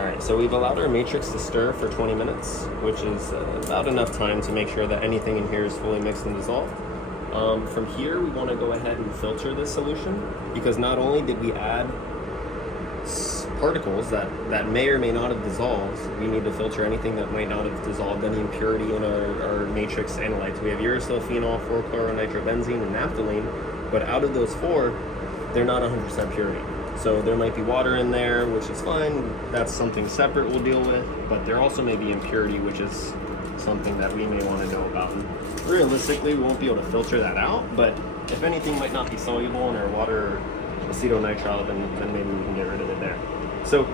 Alright, so we've allowed our matrix to stir for 20 minutes, which is about enough time to make sure that anything in here is fully mixed and dissolved. From here, we want to go ahead and filter this solution, because not only did we add particles that may or may not have dissolved, we need to filter anything that might not have dissolved, any impurity in our matrix analytes. We have uracil, phenol, 4-chloronitrobenzene, and naphthalene, but out of those four, they're not 100% purity. So there might be water in there, which is fine. That's something separate we'll deal with, but there also may be impurity, which is something that we may want to know about. And realistically, we won't be able to filter that out, but if anything might not be soluble in our water or acetonitrile, then maybe we can get rid of it there. So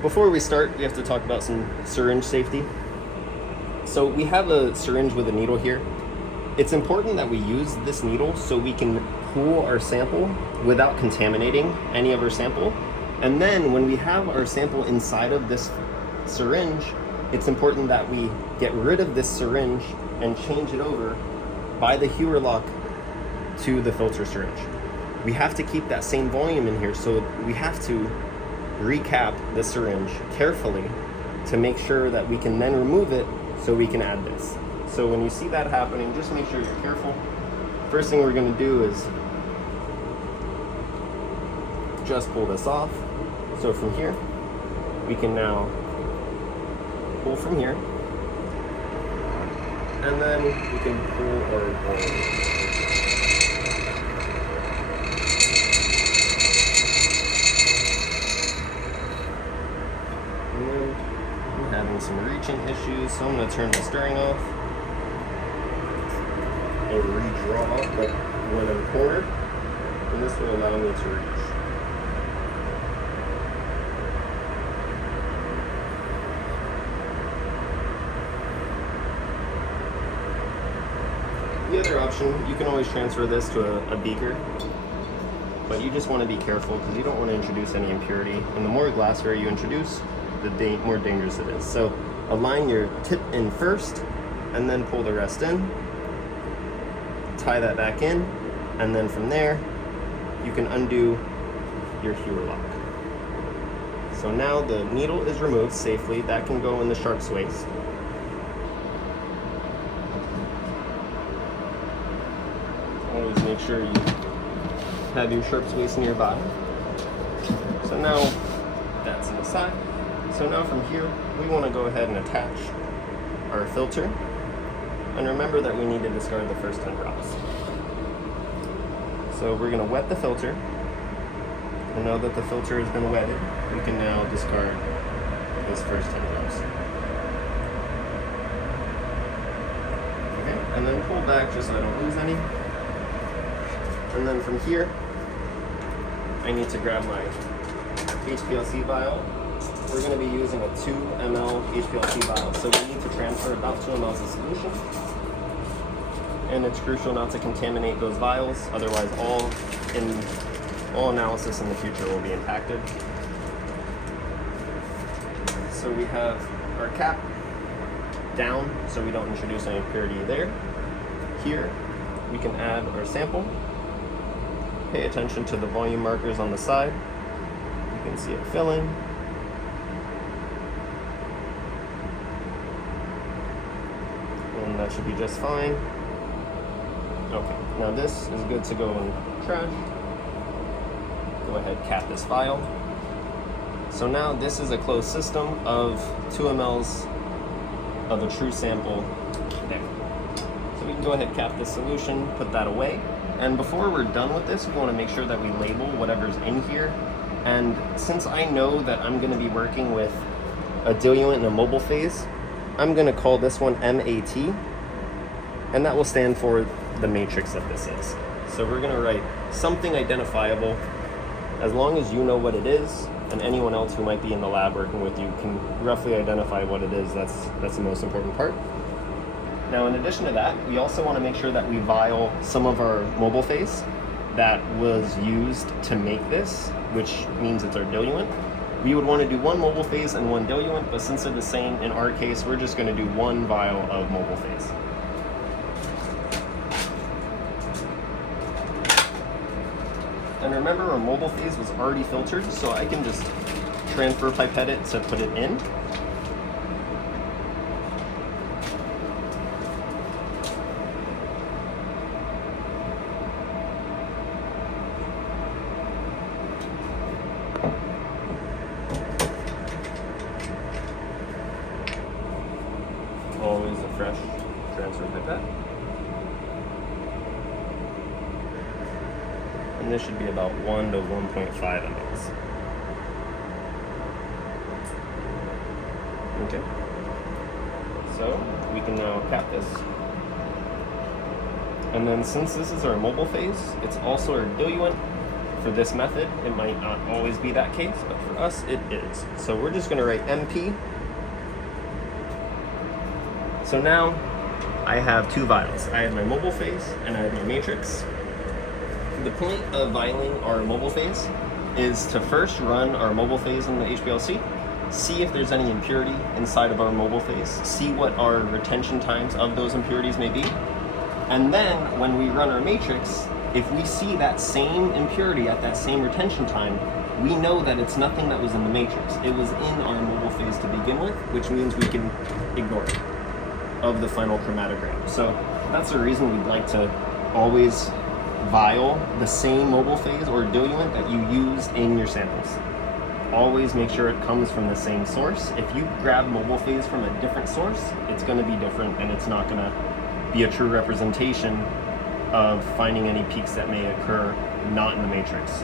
before we start, we have to talk about some syringe safety. So we have a syringe with a needle here. It's important that we use this needle so we can cool our sample without contaminating any of our sample. And then when we have our sample inside of this syringe, it's important that we get rid of this syringe and change it over by the Hewer lock to the filter syringe. We have to keep that same volume in here, so we have to recap the syringe carefully to make sure that we can then remove it so we can add this. So when you see that happening, just make sure you're careful. First thing we're going to do is just pull this off. So from here, we can now pull from here, and then we can pull our volume. I'm having some reaching issues, so I'm going to turn the stirring off and redraw, but when I'm cornered, and this will allow me to reach. The other option, you can always transfer this to a beaker, but you just want to be careful because you don't want to introduce any impurity, and the more glassware you introduce, the more dangerous it is. So align your tip in first, and then pull the rest in, tie that back in, and then from there, you can undo your Hewer lock. So now the needle is removed safely. That can go in the shark's waist. Always make sure you have your shark's waist nearby. So now that's in the side. So now from here, we want to go ahead and attach our filter. And remember that we need to discard the first 10 drops. So we're going to wet the filter. And now that the filter has been wetted, we can now discard those first 10 drops. Okay, and then pull back just so I don't lose any. And then from here, I need to grab my HPLC vial. We're going to be using a 2 ml HPLC vial, so we need to transfer about 2 ml of solution. And it's crucial not to contaminate those vials, otherwise all analysis in the future will be impacted. So we have our cap down so we don't introduce any impurity there. Here we can add our sample. Pay attention to the volume markers on the side. You can see it filling. And that should be just fine. Okay, now this is good to go in trash. Go ahead, cap this vial. So now this is a closed system of 2 mLs of a true sample there. So we can go ahead, cap this solution, put that away. And before we're done with this, we want to make sure that we label whatever's in here. And since I know that I'm going to be working with a diluent in a mobile phase, I'm going to call this one MAT, and that will stand for the matrix that this is. So we're going to write something identifiable. As long as you know what it is, and anyone else who might be in the lab working with you can roughly identify what it is, that's the most important part. Now, in addition to that, we also want to make sure that we vial some of our mobile phase that was used to make this, which means it's our diluent. We would want to do 1 mobile phase and 1 diluent, but since they're the same, in our case, we're just going to do 1 vial of mobile phase. And remember, our mobile phase was already filtered, so I can just transfer pipette it to put it in. Always a fresh transfer pipette. And this should be about 1 to 1.5 mLs. Okay. So we can now cap this. And then since this is our mobile phase, it's also our diluent. For this method, it might not always be that case, but for us it is. So we're just going to write MP. So now I have two vials. I have my mobile phase and I have my matrix. The point of vialing our mobile phase is to first run our mobile phase in the HPLC, see if there's any impurity inside of our mobile phase, see what our retention times of those impurities may be, and then when we run our matrix, if we see that same impurity at that same retention time, we know that it's nothing that was in the matrix. It was in our mobile phase to begin with, which means we can ignore it of the final chromatogram. So that's the reason we'd like to always vial the same mobile phase or diluent that you use in your samples. Always make sure it comes from the same source. If you grab mobile phase from a different source, it's going to be different and it's not going to be a true representation of finding any peaks that may occur not in the matrix.